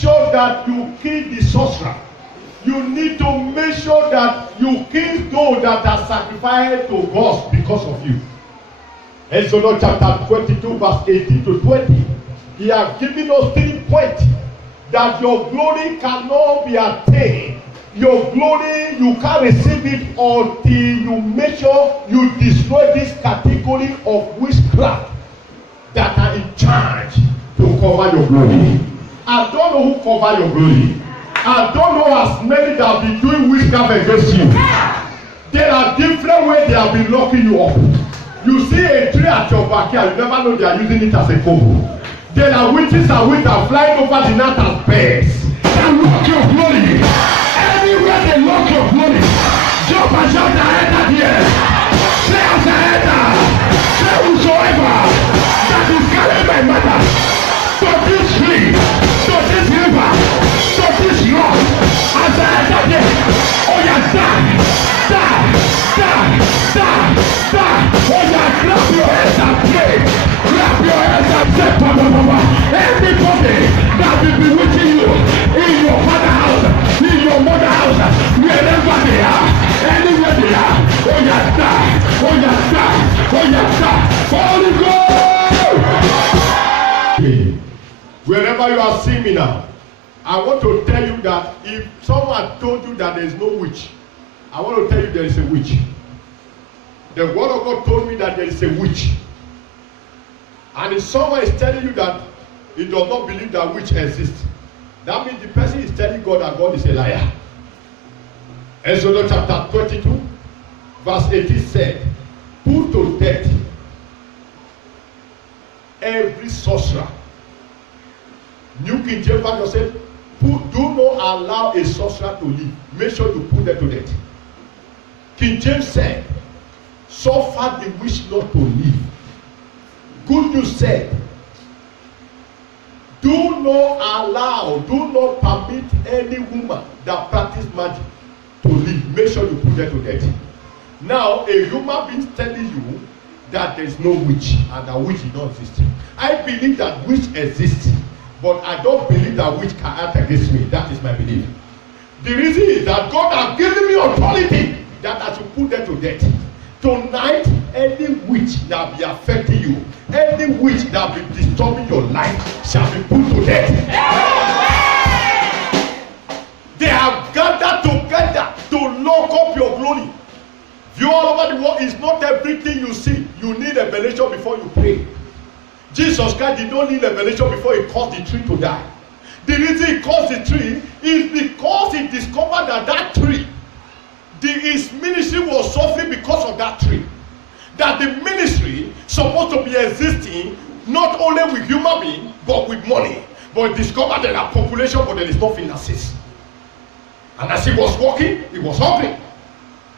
sure that you kill the sorcerer. You need to make sure that you kill those that are sacrificed to God because of you. Exodus chapter 22 verse 18 to 20. He has given us 3 points that your glory cannot be attained. Your glory, you can't receive it until you make sure you destroy this category of witchcraft that are in charge to cover your glory. I don't know who cover your glory. I don't know as many that have been doing witchcraft against you. There are different ways they have been locking you up. You see a tree at your backyard, you never know they are using it as a cover. There are witches and witches flying over the night as birds. They lock your glory. Anywhere they lock your glory, jump and shout ahead here. Say as a header. Say whosoever that is carrying my matter to this tree, to this river, to this rock, as a header here. Oh yeah, die, die, die, die, die. Oh yeah, clap your hands and pray. Clap your hands and say, Papa. Everybody that will be witching you in your father's house, in your mother's house, wherever they are, anywhere they are, oh yeah, die, oh yeah, die, oh yeah, die. Holy Ghost! Wherever you are seeing me now, I want to tell you that if someone told you that there is no witch, I want to tell you there is a witch. The word of God told me that there is a witch. And if someone is telling you that he does not believe that witch exists, that means the person is telling God that God is a liar. Exodus chapter 22, verse 18 said, put to death every sorcerer. New King James Version said, do not allow a sorcerer to live. Make sure you put them to death. King James said, suffer the witch not to live. Good News said, do not permit any woman that practice magic to live. Make sure you put them to death. Now, a human being telling you that there is no witch and that witch is not existing. I believe that witch exists, but I don't believe that witch can act against me. That is my belief. The reason is that God has given me authority that I should put them to death. Tonight, any witch that be affecting you, any witch that be disturbing your life shall be put to death. They have gathered together to lock up your glory. You all over the world, it's not everything you see. You need a revelation before you pray. Jesus Christ did not need a revelation before he caused the tree to die. The reason he caused the tree is because he discovered that tree, his ministry was suffering because of that tree. That the ministry supposed to be existing not only with human beings but with money. But discovered there are population but there is no finances. And as he was walking, he was hungry.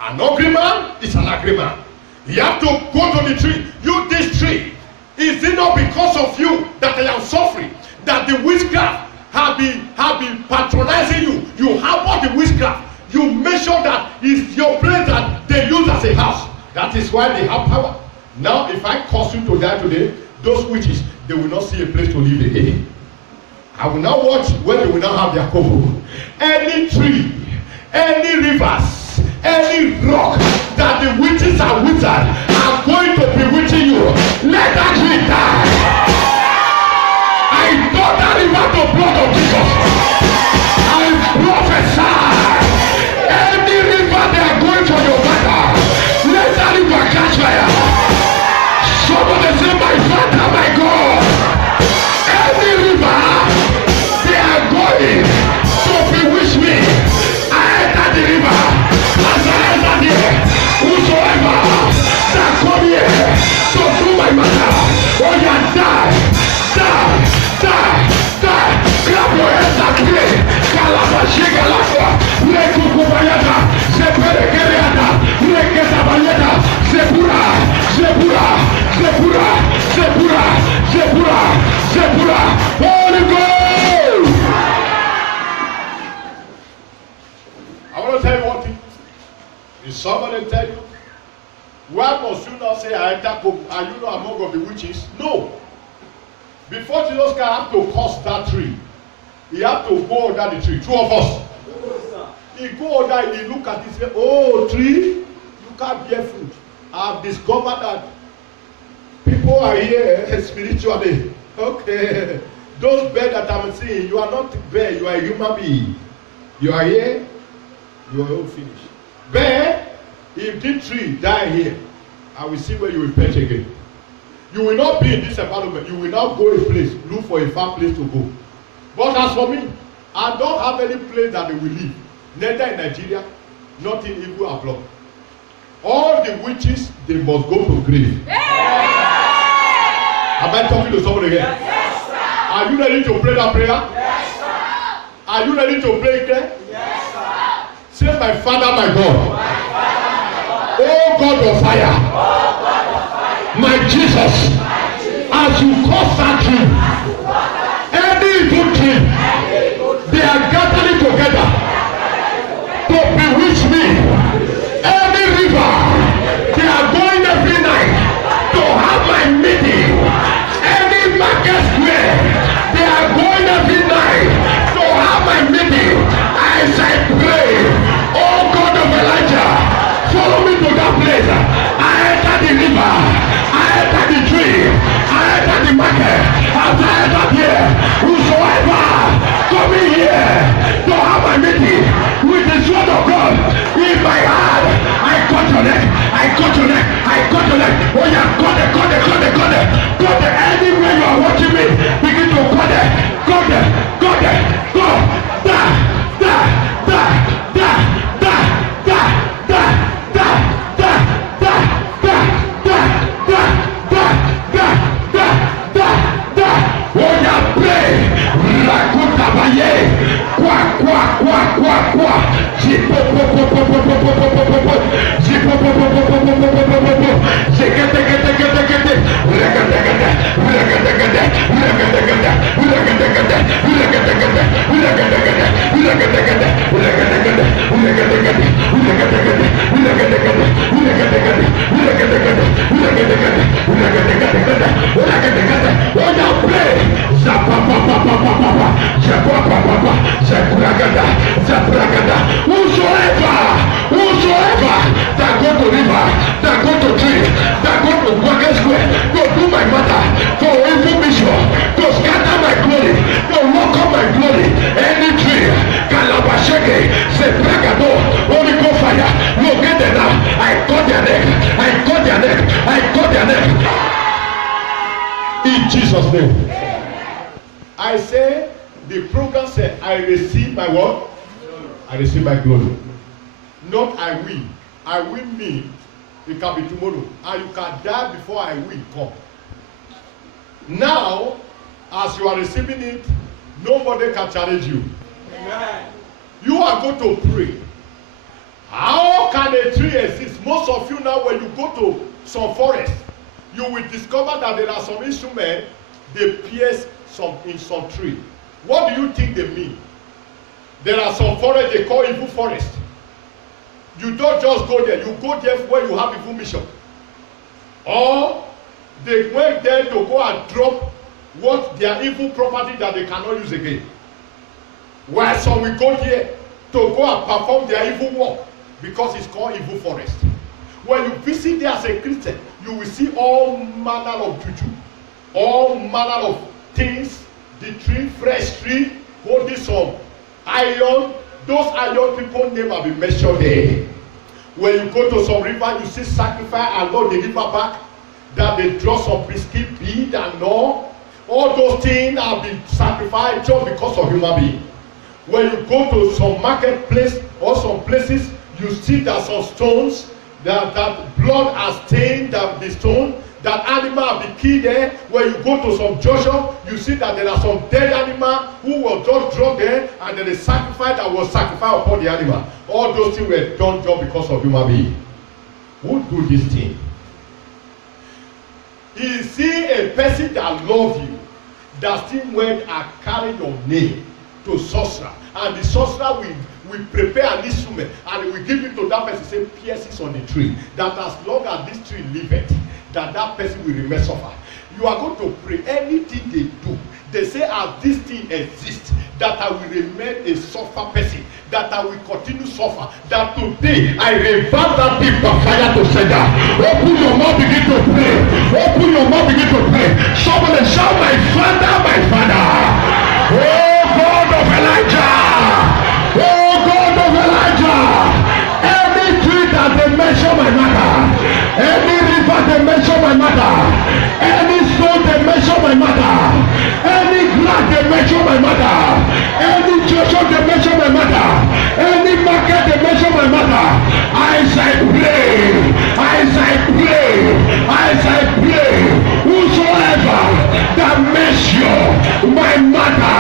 An hungry man is an angry man. You have to go to the tree. This tree, is it not because of you that I am suffering? That the witchcraft have been patronizing you. You harbor the witchcraft. You make sure that it's your place that they use as a house. That is why they have power. Now, if I cause you to die today, those witches, they will not see a place to live again. I will now watch when they will not have their cover. Any tree, any rivers, any rock that the witches and wizards are going to be witching you, let that tree die. I thought that river the blood of Jesus. I prophesy. Any river they are going for your matter, let that river catch fire. Somebody say, my Father, my God. Any river they are going to bewitch me, I enter the river. As I enter there, whosoever that come here to do my matter, oh yeah, die, die, die, die. Clap your hands and pray. Kalabashi Galafwa, Lekukubayata, Zeperekeriata, Leketabayata, Zebura, Zebura, Zebura, Zebura, Zebura, Zebura, Holy Ghost! I want to tell you one thing. If somebody tell you, why must you not say, are you not among of the witches? No. Before Jesus can have to curse that tree, he have to go under the tree. Two of us. He go under, he look at it, say, oh, tree, you can't bear fruit. I have discovered that people are here spiritually. Okay. Those birds that I'm seeing, you are not bear, you are a human being. You are here, you are all finished. Bear, if this tree die here, I will see where you will perch again. You will not be in this environment. You will not go a place, look for a far place to go. But as for me, I don't have any place that they will live. Neither in Nigeria, not in Igbo abroad. All the witches, they must go to grave. Am I talking to somebody here? Yes, sir. Are you ready to pray that prayer? Yes, sir. Are you ready to pray it there? Yes, sir. Say, my Father, my God. My Father, my God. Oh God of fire. Oh God of fire. My Jesus. My Jesus. As you cause that tree, any evil tree, they are gathering together to bewitch me. Any river, they are going every night to have my meeting. Any market square, they are going every night to have my meeting. As I pray, oh God of Elijah, follow me to that place. I enter the river, I enter the tree, I enter the market. As I enter here, whosoever coming here to have my meeting with the sword of God in my hand, I cut your neck, I cut your neck, I cut your neck. Oh yeah, cut it, cut it, cut it, cut it, cut it. Anywhere you are watching me, begin to cut it, cut it, cut it, go, da, da, da, da, da, da, da, da, da, da, da, da, da, da, da, da, da, da. Oh yeah, pray. Rakuta baye, kwa, kwa, kwa, kwa, kwa. Zipo, po, po, po, po, po, po, po, po, po. Zipo, po, po, po, po, po, po, po, po, po, po. Zekete, kete, kete, kete. Rekete, kete, rekete, kete, rekete, kete, rekete, kete, rekete, kete, rekete, kete, rekete, kete, rekete, kete, rekete, kete, rekete, kete, rekete, kete, rekete, kete, rekete, kete, rekete, kete, rekete, kete, rekete, kete. Oh now pray. Zapa, pa, pa, pa, pa, pa, pa. Zapa, pa, pa, pa. Zapragada, zapragada. Whosoever that go to river, that go to tree, that go to market square, to do my matter, for evil mission, to scatter my glory, to lock up my glory, any tree, Kalabasheke, Zepragado, Holy Ghost fire, locate them now. I cut their neck, I cut their neck, I cut their neck. In Jesus' name. I say, the program said, I receive my what? I receive my glory. Not I will. I will mean it can be tomorrow. And you can die before I will come. Now, as you are receiving it, nobody can challenge you. Amen. You are going to pray. How can a tree exist? Most of you now, when you go to some forest, you will discover that there are some instruments they pierce in some tree. What do you think they mean? There are some forests they call evil forest. You don't just go there. You go there where you have evil mission. Or they went there to go and drop what their evil property that they cannot use again. While some will go there to go and perform their evil work because it's called evil forest. When you visit there as a Christian, you will see all manner of juju, all manner of things. The tree, fresh tree, holding some iron. Those iron people name have been mentioned there. When you go to some river, you see sacrifice along the river back that they draw some risky bead and all those things have been sacrificed just because of human being. When you go to some marketplace or some places, you see that some stones that blood has stained the stone. That animal have been killed there. When you go to some junction, you see that there are some dead animal who were just dropped there, and there is sacrifice that was sacrificed upon the animal. All those things were done just because of human being. Who do this thing? Is he a person that love you, that still went and carry your name to sorcerer, and the sorcerer will prepare an instrument and he will give it to that person, say pierces on the tree, that as long as this tree liveth, that person will remain suffer. You are going to pray anything they do They say, as this thing exists, that I will remain a suffer person, that I will continue suffer, that today I revert that thing by fire to sender. Open your mouth, begin to pray. Open your mouth, begin to pray. Somebody shout, my Father, my Father. Oh God of Elijah. Oh God of Elijah. Any tree that they measure my mother, any river they measure my mother, any stone they measure my mother, any glass they measure my mother, any treasure they measure my mother, any market they measure my mother. As I pray, as I pray, as I pray, whosoever that measure my mother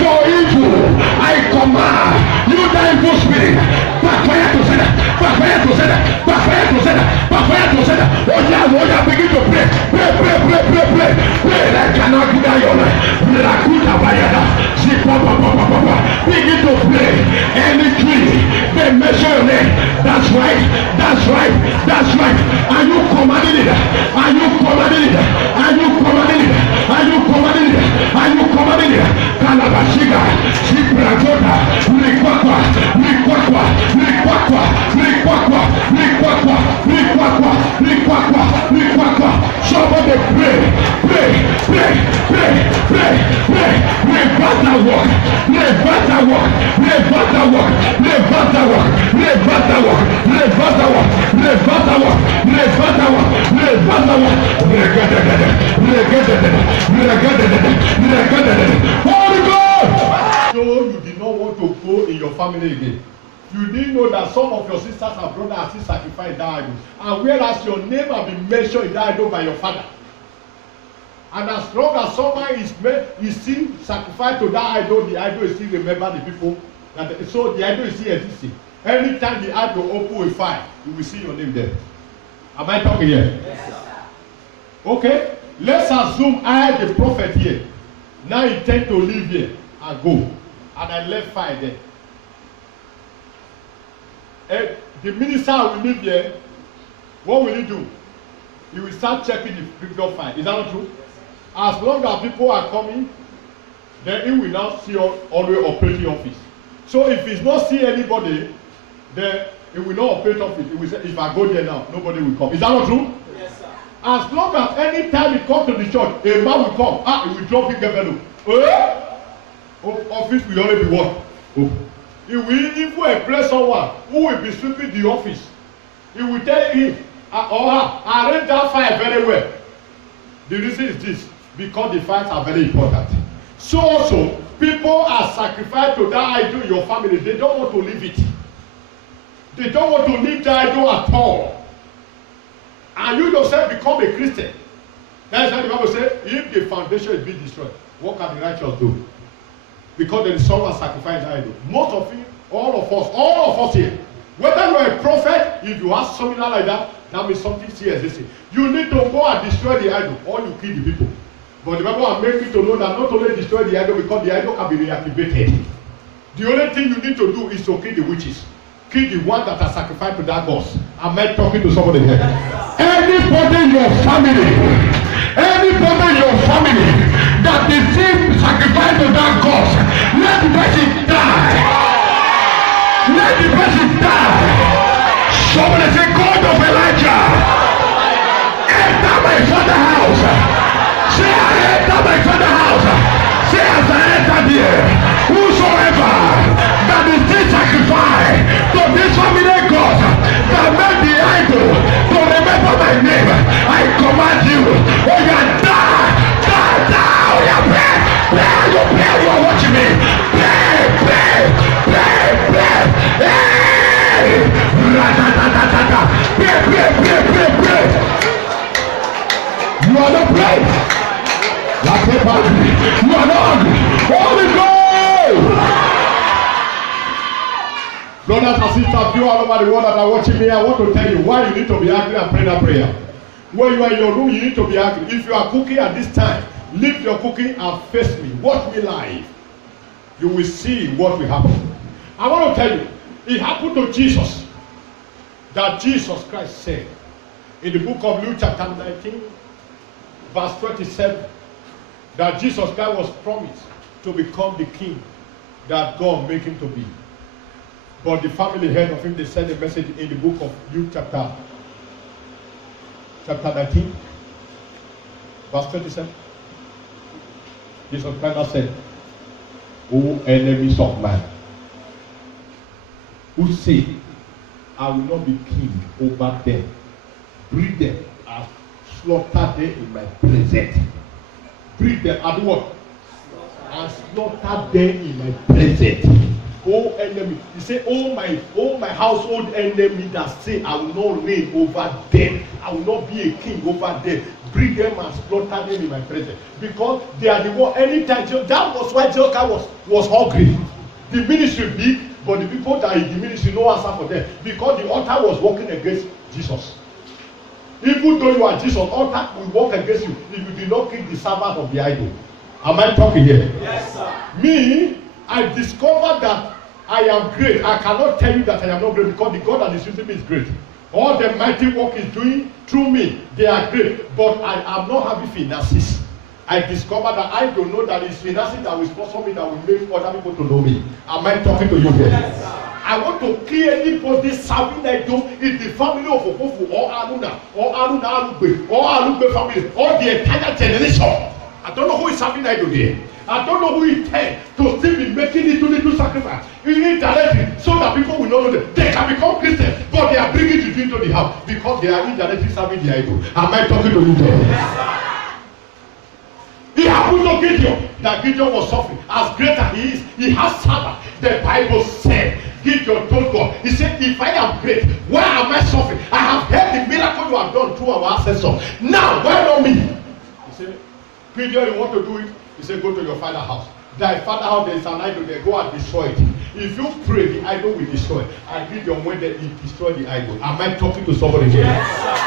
for evil, I command you, the evil spirit, backfire to sender, backfire to sender, backfire to sender, backfire to sender. Oh yeah, begin to pray, pray, pray, pray, pray, pray, pray. Like cannot get out your life. Begin to pray. Any tree, they measure your name. That's right, that's right, that's right. Are you commanding it? Are you commanding it? Are you commanding it? Are you commanding it? Are you commanding it? Kalabashiga, Shiprakota, Likwakwa, Likwakwa, Likwakwa, Likwakwa, Likwakwa, Likwakwa, Likwakwa, Likwakwa. Somebody pray, pray, pray, pray, pray, pray. Reverse that work, reverse that work, reverse that work, reverse that work, reverse that work, reverse that work, reverse that work, reverse that work, reverse that work. Holy God! So you did not want to go in your family again. You didn't know that some of your sisters and brothers are still sacrificing that idol. And whereas your name has been mentioned in that idol by your father. And as long as someone is still sacrificed to that idol, the idol is still remember the people. So the idol is still existing. Anytime the idol open a fire, you will see your name there. Am I talking here? Yes, sir. Okay, let's assume I had the prophet here. Now he intend to leave here and go. And I left fire there. And the minister will leave here. What will he do? He will start checking the previous fire. Is that not true? As long as people are coming, then he will now see always operating office. So if he's not see anybody, then he will not operate office. He will say, if I go there now, nobody will come. Is that not true? Yes, sir. As long as any time he come to the church, a man will come. He will drop big envelope. Office will only be what? He will even employ someone who will be sweeping the office. He will tell him, arrange that file very well. The reason is this, because the files are very important. So also, people are sacrificed to that idol in your family. They don't want to leave it. They don't want to leave that idol at all. And you yourself become a Christian. That's why the Bible says, if the foundation is being destroyed, what can the righteous do? Because there is someone sacrificing the idol. Most of you, all of us here, whether you are a prophet, if you have something like that, that means something serious. You need to go and destroy the idol, or you kill the people. But the Bible has made me to know that not only destroy the idol, because the idol can be reactivated. The only thing you need to do is to kill the witches. Kill the one that are sacrificed to that gods. Am I talking to somebody here? Anybody in your family that is still sacrificed to that gods, let the person die. Let the person die. Somebody say, God of Elijah, enter my father's house. Say, I enter my father's house. Say, as I enter there, whosoever that is still sacrificed to this family God that made the idol to remember my name, I command you, oh yeah, die, oh yeah, pray, you are watching me, pray, hey, pray. You are not praying. You are not hungry. Holy Ghost. Brothers and sisters, you all over the world that are watching me, I want to tell you why you need to be angry and pray that prayer. When you are in your room, you need to be angry. If you are cooking at this time, leave your cooking and face me. Watch me live. You will see what will happen. I want to tell you, it happened to Jesus. That Jesus Christ said in the book of Luke chapter 19, verse 27. that Jesus Christ was promised to become the king that God made him to be. But the family heard of him. They sent a message in the book of Luke chapter 19, verse 27. Jesus Christ said, O enemies of man, who say, I will not be king over them, breed them, and slaughter them in my presence. Breed them and what? And slaughter them in my presence. O enemy, he said, oh my household enemy that say I will not reign over them, I will not be a king over them, bring them and slaughter them in my presence. Because they are the one. Anytime that was why Jesus was hungry. The ministry big, but the people that in the ministry no answer for them, because the altar was working against Jesus. Even though you are Jesus, altar will work against you if you did not kill the servant of the idol. Am I talking here? Yes, sir. Me, I discovered that I am great. I cannot tell you that I am not great because the God that is using me is great. All the mighty work is doing through me, they are great. But I am not having finances. I discovered that I don't know that it's finances that will sponsor me, that will make other people to know me. Am I talking to you here? Yes, sir. I want to clear anybody serving idol in the family of Okofu or Aruna or Aruna Arugbe or Arugbe family or the entire generation. I don't know who is serving idol there. I don't know who intends to still be making little sacrifice indirectly so that people will not know that they can become Christians, but they are bringing the into the house because they are indirectly serving the idol. Am I talking to you there? Yes, he happened to Gideon. That Gideon was suffering. As great as he is, he has servant. The Bible said, Gideon told God, he said, if I am great, why am I suffering? I have heard the miracle you have done through our ancestors. Now, why not me? He said, Gideon, you want to do it? He said, go to your father's house. Thy father's house, there is an idol there. Go and destroy it. If you pray, the idol will destroy. And Gideon went there, he destroyed the idol. Am I talking to somebody here? yes,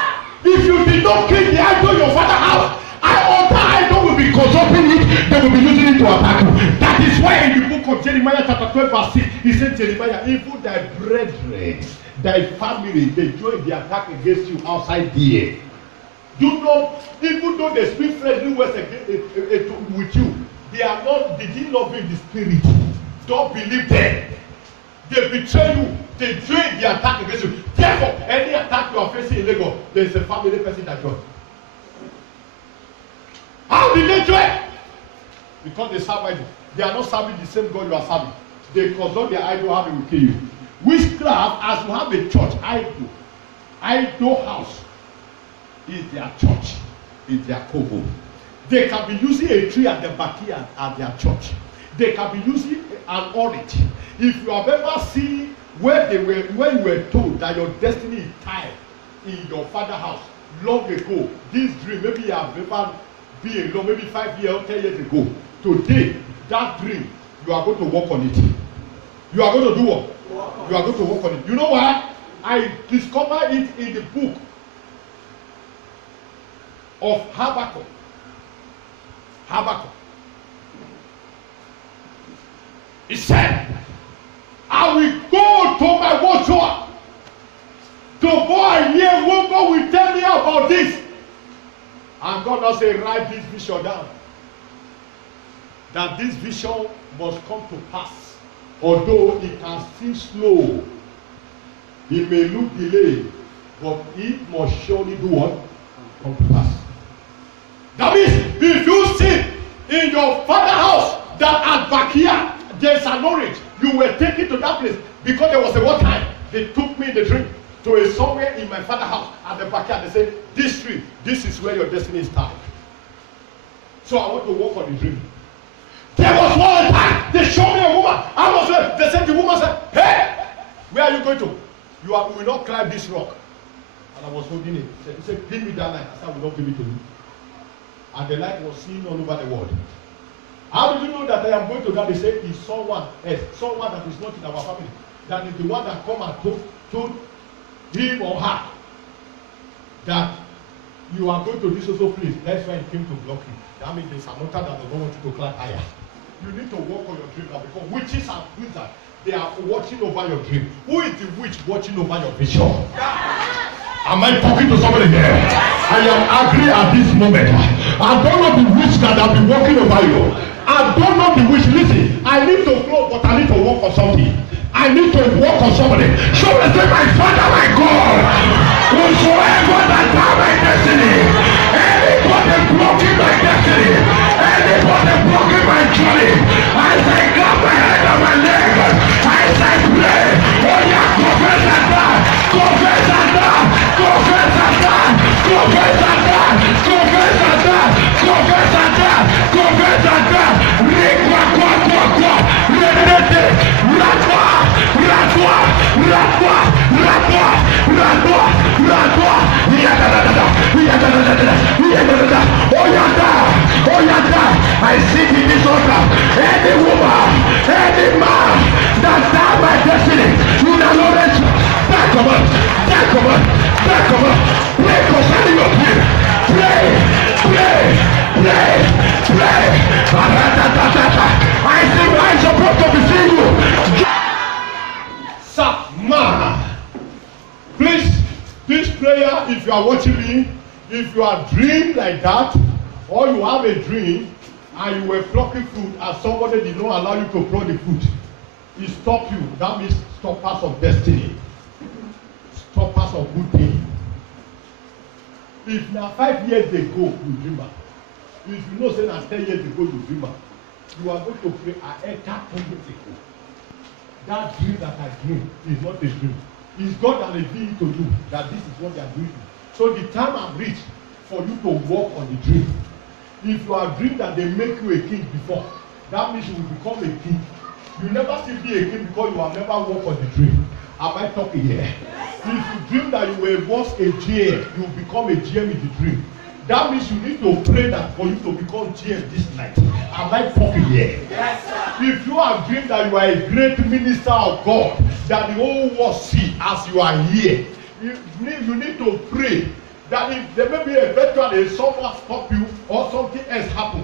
If you did not kill the idol in your father's house, other idol will be usurping it, they will be using it to attack you. That is why in the book of Jeremiah chapter 12 verse 6, he said, Jeremiah, even thy brethren, thy family, they join the attack against you outside there. Do not, even though they speak friendly words with you, they did not be in the spirit. Don't believe them. They betray you. They join the attack against you. Therefore, any attack you are facing in Lagos, there is a family person that joins. How did they join? Because they serve idol. They are not serving the same God you are serving. They consult their idol, how they will kill you. Witchcraft, as you have a church, idol house is their church, is their covo. They can be using a tree at the backyard at their church. They can be using an orange. If you have ever seen where you were told that your destiny is tied in your father's house long ago, this dream, maybe you have ever been alone, maybe 5 years or 10 years ago. Today, that dream, you are going to work on it. You are going to do what? You are going to work on it. You know why? I discovered it in the book of Habakkuk. He said, I will go to my watchtower to go and hear what God will tell me about this. And God now say, write this vision down. That this vision must come to pass. Although it can seem slow, it may look delayed, but it must surely do what? Come to pass. That means if you see in your father's house that at backyard there's an orange, you were taken to that place because there was a one time they took me in the dream to a somewhere in my father's house at the backyard. They said, this tree, this is where your destiny is tied. So I want to walk on the dream. There was one time they showed me a woman. I was there. They said, the woman said, hey, where are you going to? You will not climb this rock. And I was holding it. He said, give me that light. I said, I will not give it to you. And the light was seen all over the world. How did you know that I am going to that? They said, it's someone else, someone that is not in our family. That is the one that come and told him or her that you are going to this also place. That's why he came to block you. That means there's an altar that does not want you to climb higher. You need to work on your dream now, because witches and wizards, they are watching over your dream. Who is the witch watching over your vision? Am I talking to somebody here? I am angry at this moment. I don't know the witch that have been working over you. I don't know the witch. Listen, I need to close, but I need to work on something. I need to work on somebody. Somebody say, my Father, my God, whosoever that have my destiny, anybody blocking my destiny, anybody blocking my journey, I say, grab my head and my leg. I say, pray. Oh yeah, confess and die. Confess and die. Confess and die. Confess and die. Confess and die. Confess and die. Confess and die. I sit in this altar. Any woman, any man that died my destiny, you know knowledge. Back up, back up, back up. Pray concerning your prayer. Pray, pray, pray, pray. I see I'm supposed to be seeing you. Sama. Please, this prayer, if you are watching me, if you are dreaming like that, or you have a dream and you were plucking food and somebody did not allow you to pluck the food, it stop you. That means stoppers of destiny, stoppers of good thing. If now 5 years ago you dream am, if you know say na 10 years ago you dream am, you are going to pray. I entered 10 years ago. That dream that I dream is not a dream. It's God that revealed to you that this is what they are doing. So the time has reached for you to work on the dream. If you are dreaming that they make you a king before, that means you will become a king. You never still be a king because you have never worked on the dream. Am I talking here? If you dream that you were once a GM, you will become a GM in the dream. That means you need to pray that for you to become GM this night. Am I talking here? Yes, sir. If you have dreamed that you are a great minister of God, that the whole world see as you are here, you need to pray that if there may be a veteran, someone stop you or something else happen,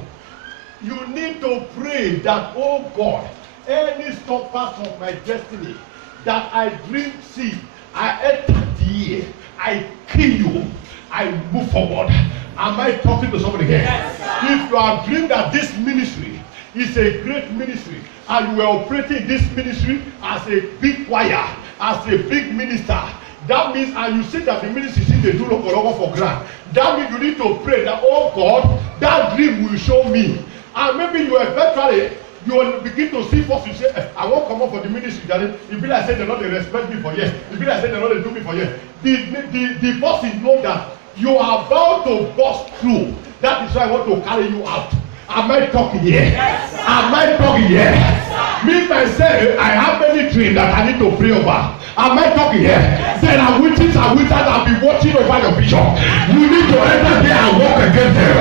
you need to pray that, oh God, any stoppers of my destiny that I dream see, I enter the year, I kill you, I move forward. Am I talking to somebody here? Yes, if you have dreamed that this ministry is a great ministry and you are operating this ministry as a big choir, as a big minister, that means, and you see that the ministry see they do logo for grant, that means you need to pray that, oh God, that dream will show me. And maybe you are veteran, you will begin to see first, you say, I won't come up for the ministry, that it be like say the Lord they respect me for years, it be like say the Lord they do me for years. The bosses know that you are about to burst through. That is why I want to carry you out. Am I talking here? Yes, sir. Am I talking here? Yes, me myself, I have many dreams that I need to pray over. Am I talking here? Yes, there are witches and wizards that have been watching over your vision. You need to enter there and walk against them.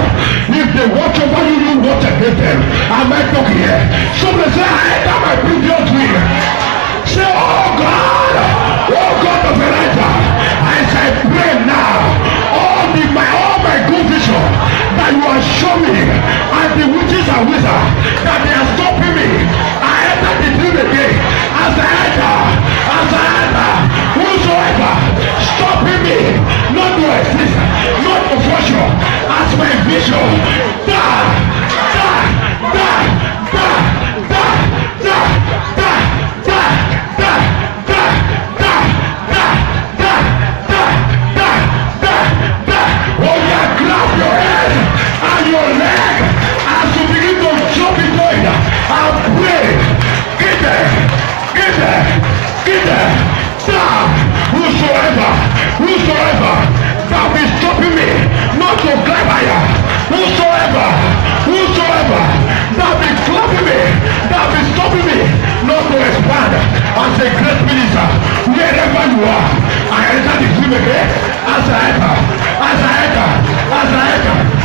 If they watch over you, you watch against them. Am I talking here? Somebody say, I enter my previous dream. Say, oh God of Elijah, I say, pray now. All my good vision that you are showing me, and the witches and wizards that they are stopping me, I enter the dream again. As I enter, whosoever stopping me, not to exist, not to function, as my vision, whosoever that be stopping me not to climb higher, whosoever that be clapping me, that be stopping me not to expand as a great minister, wherever you are, I enter the dream again. As I enter,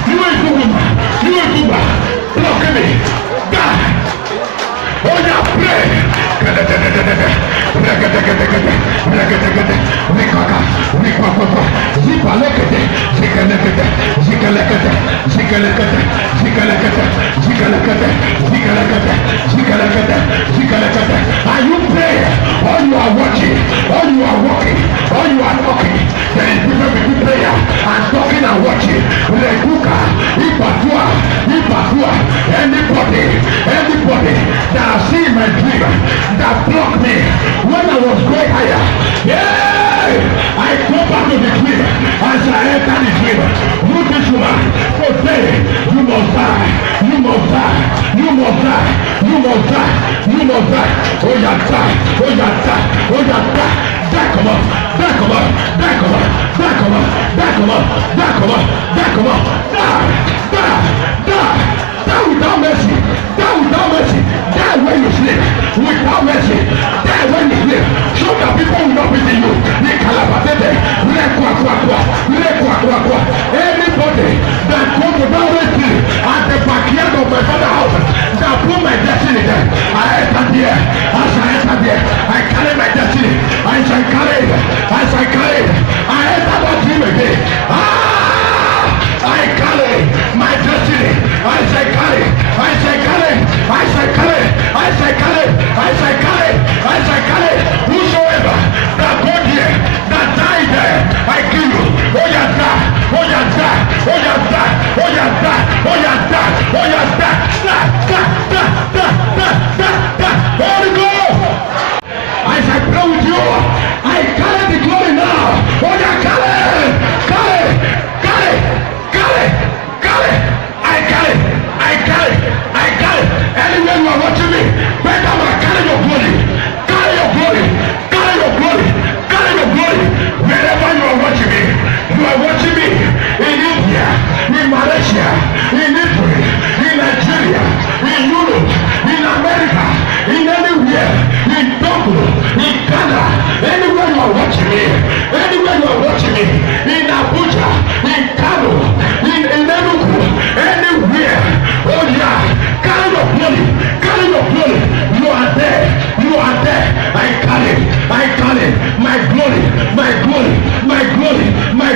you a good woman, blocking me, God, oh yeah, pray. Are you praying, or you are watching, or you are walking, or you are are talking. There is difference between prayer and talking and watching. Lekuka, Ipatua, anybody that I see in my dream that blocked me when I was going higher. Yeah, I go back to the dream as I enter the dream. Look this woman, today you must die, you must die, you must die, you must die, you must die. Oh yeah, die, oh yeah, die, oh yeah, die. Come on, come on, come on, come on, come on, come on, come on, die without mercy, die without mercy, die when you sleep, without mercy, die when you sleep, so that people will not visit you. Anybody that comes to that way at the backyard of my father's house, that put my destiny there, I enter there, as I enter there, I carry my destiny, as I carry it, I enter that dream again. I carry my destiny, as I carry, whosoever that go there, that die there, I kill you. Oh yeah, die, oh yeah, die, oh yeah, die, oh yeah, die, oh yeah, die, oh yeah, die, Holy Ghost. As I pray with you, I carry the glory now. Oh yeah, carry. Anywhere you are watching me, better man, carry your glory. Wherever you are watching me in India, in Malaysia, in Italy, in Nigeria, in Europe, in America, in anywhere, in Togo, in Ghana, anywhere you are watching me, in Abuja, in Kano, in Enugu, anywhere, oh yeah, carry your glory, you are there, I carry my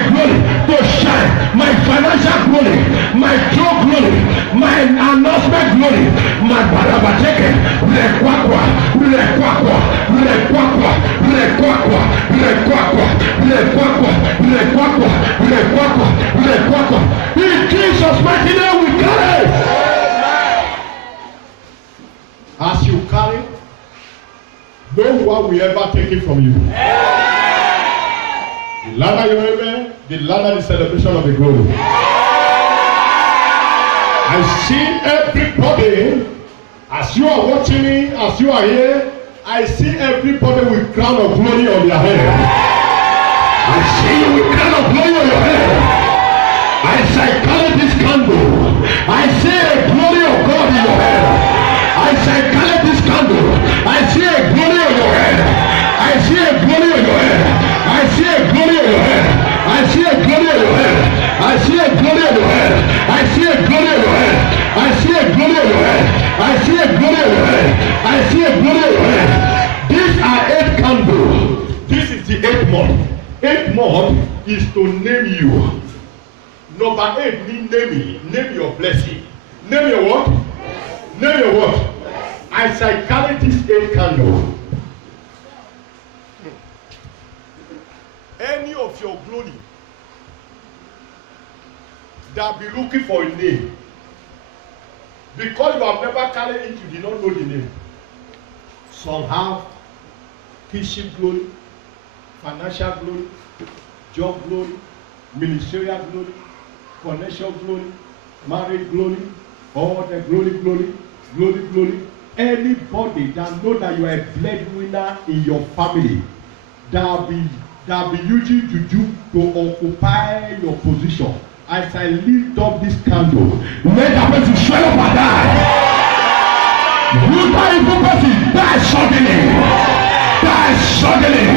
glory to shine, my financial glory, my true glory, my announcement glory, my barabateke, rekwakwa, in Jesus' mighty name we carry. As you carry, no one will ever take it from you. The louder you amen, the louder the celebration of the glory. I see everybody, as you are watching me, as you are here, I see everybody with crown of glory on their head. I see you with crown of glory on your head. As I carry this candle, I see a glory of God in your head. As I carry this candle, I see a glory on your head. I see a glory on your head. I see a glory on your head. I see a glory on your head. I see a glory on your head. I see a glory on your head. I see a glory on your head. I see a glory on your head. I see a glory on your head. These are 8 candles. This is the 8th month. 8th month is to name you. Number 8 means name your blessing. Name your what? Name your what? As I carry this 8 candle, any of your glory that be looking for a name, because you have never carried it, you did not know the name. Some have kingship glory, financial glory, job glory, ministerial glory, connection glory, marriage glory, all the glory. Anybody that know that you are a breadwinner in your family, that be using juju to occupy your position. As I lift up this candle, let that person swell up and die. You die evil person, die suddenly. Die suddenly.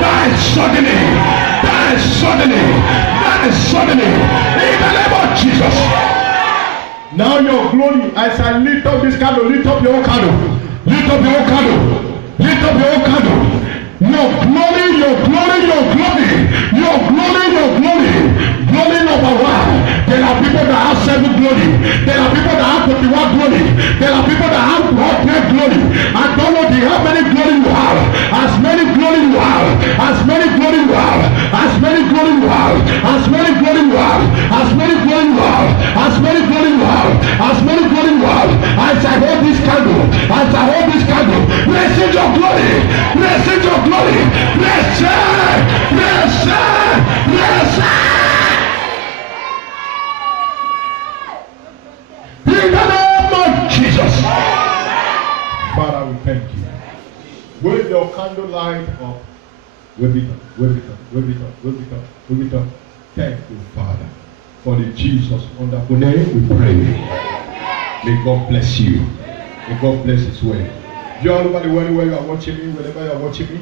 Die suddenly. Die suddenly. Die suddenly. In the name of Jesus. Now your glory, as I lift up this candle, lift up your own candle. Lift up your own candle. Lift up your own candle. Your glory, your glory, your glory. Your glory, your glory. Glory number 1. There are people that have 7 glory. There are people that have 21 glory. There are people that have 12 glory. I don't know how many glory you have. As many glory you have. As many glory you have. your glory. Receive your glory. Receive. In the name of Jesus. Father, we thank you. Wave your candle light up. Wave it up, wave it up, wave it up, wave it up, wave it up. Thank you, Father. For the Jesus wonderful name we pray. May God bless you. May God bless His way. You all over the world where you are watching me, wherever you are watching me,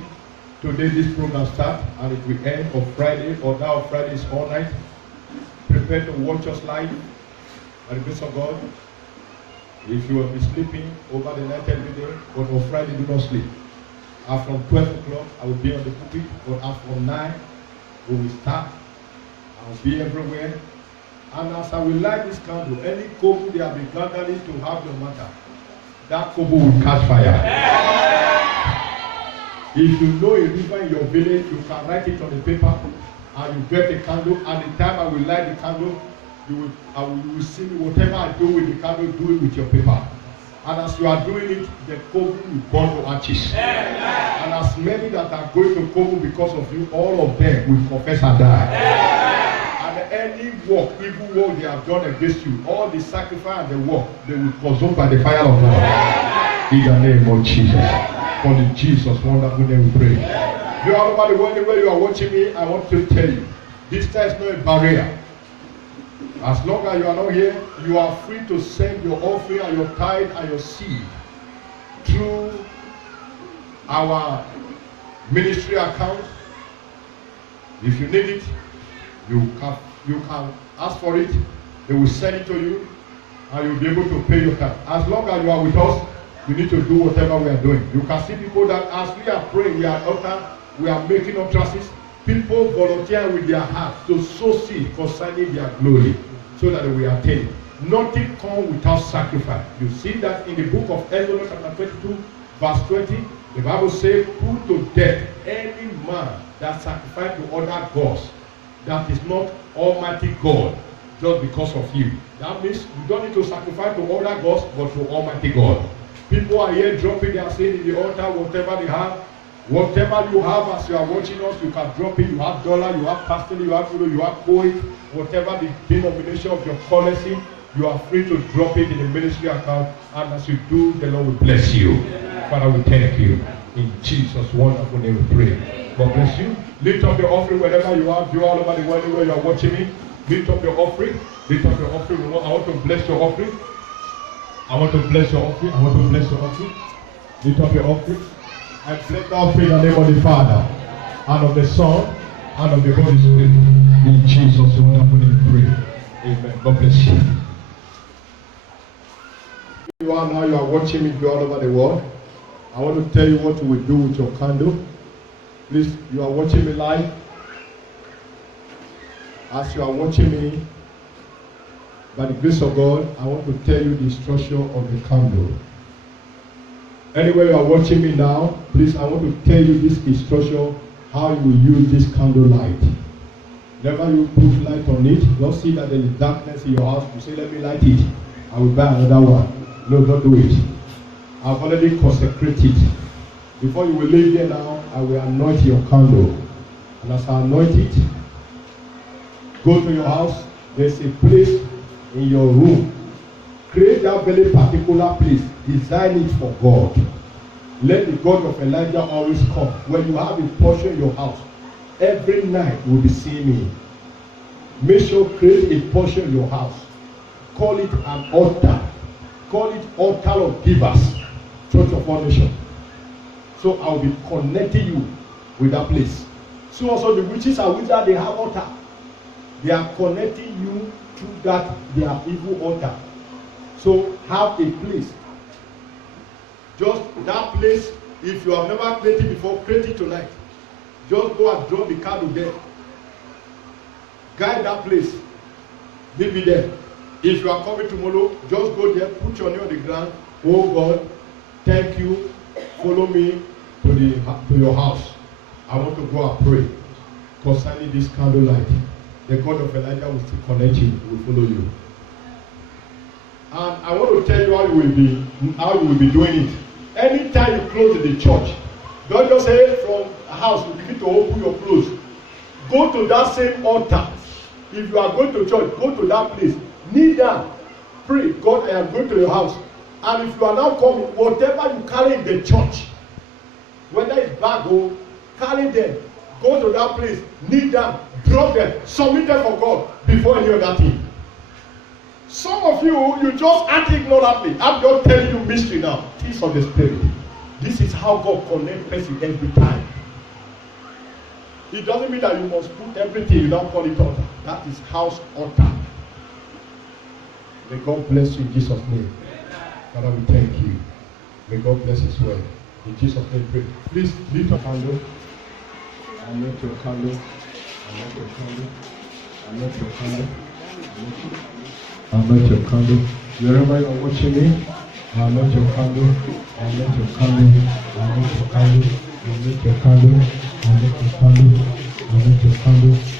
today this program starts and it will end on Friday, or now Friday is all night. Prepare to watch us live by the grace of God. If you will be sleeping over the night every day, but on Friday do not sleep. And from 12 o'clock I will be on the pulpit, but from 9 we will start. I will be everywhere. And as I will light this candle, any couple they have been gathering to have your matter, that couple will catch fire. If you know a river in your village, you can write it on the paper and you get a candle, and the time I will light the candle, you will see me. Whatever I do with the candle, do it with your paper. And as you are doing it, the coven will burn to ashes. And as many that are going to coven because of you, all of them will confess and die. And any work, evil work they have done against you, all the sacrifice and the work, they will consume by the fire of God. In the name of Jesus. For the Jesus wonderful name we pray. You all over the world where you are watching me, I want to tell you, distance is not a barrier. As long as you are not here, you are free to send your offering and your tithe and your seed through our ministry account. If you need it, you can ask for it. They will send it to you, and you'll be able to pay your tithe. As long as you are with us, you need to do whatever we are doing. You can see people that as we are praying, we are altar, we are making utterances. People volunteer with their heart to sow seed concerning their glory, so that we attain. Nothing comes without sacrifice. You see that in the book of Exodus chapter 22, verse 20, the Bible says, put to death any man that sacrifices to other gods, that is not Almighty God, just because of you. That means you don't need to sacrifice to other gods, but to Almighty God. People are here dropping their sin in the altar, whatever they have. Whatever you have as you are watching us, you can drop it. You have dollar, you have pastor, you have euro, you have poet, whatever the denomination of your currency, you are free to drop it in the ministry account. And as you do, the Lord will bless you. Father, we thank you. In Jesus' wonderful name we pray. God bless you. Lift up your offering wherever you are. You all over the world where you are watching me. Lift up your offering. Lift up your offering. I want to bless your offering. I want to bless your offering. I want to bless your offering. Lift up your offering. I bless the offering in the name of the Father, and of the Son, and of the Holy Spirit. In Jesus' wonderful name we pray. Amen. God bless you. You are now, you are watching me all over the world. I want to tell you what you will do with your candle. Please, you are watching me live. As you are watching me, by the grace of God, I want to tell you the structure of the candle. Anywhere you are watching me now, please, I want to tell you this instruction, how you will use this candle light. Whenever you put light on it, don't see that there is darkness in your house. You say, let me light it. I will buy another one. No, don't do it. I've already consecrated. Before you will leave here now, I will anoint your candle. And as I anoint it, go to your house. There's a place in your room. Create that very particular place. Design it for God. Let the God of Elijah always come. When you have a portion in your house, every night you will be seeing me. Make sure create a portion in your house. Call it an altar. Call it altar of givers. Church of all nations. So I will be connecting you with that place. So also the witches and wizards, they have altar. They are connecting you to that their evil altar. So have a place. Just that place, if you have never created before, create it tonight. Just go and drop the candle there. Guide that place. Leave it there. If you are coming tomorrow, just go there, put your knee on the ground. Oh God, thank you. Follow me to your house. I want to go and pray concerning this candle light. The God of Elijah will still connect you, will follow you. And I want to tell you how you will be doing it. anytime you close in the church, don't just say from a house you begin to open your clothes. Go to that same altar. If you are going to church, go to that place. Kneel down. Pray, God, I am going to your house. And if you are now coming, whatever you carry in the church, whether it's bag or carry them, go to that place, kneel down, drop them, submit them for God before any other thing. Some of you just act ignorantly. I'm just telling you mystery now. Things of the Spirit. This is how God connects person every time. It doesn't mean that you must put everything, you don't call it altar. That is house altar. May God bless you in Jesus' name. Father, we thank you. May God bless His word. In Jesus' name, pray. Please lift a candle. I lift your candle. I lift your candle. I lift your candle. I lift your candle. Wherever you are watching me, I lift your candle. I lift your candle. I lift your candle. I lift your candle. I lift your candle.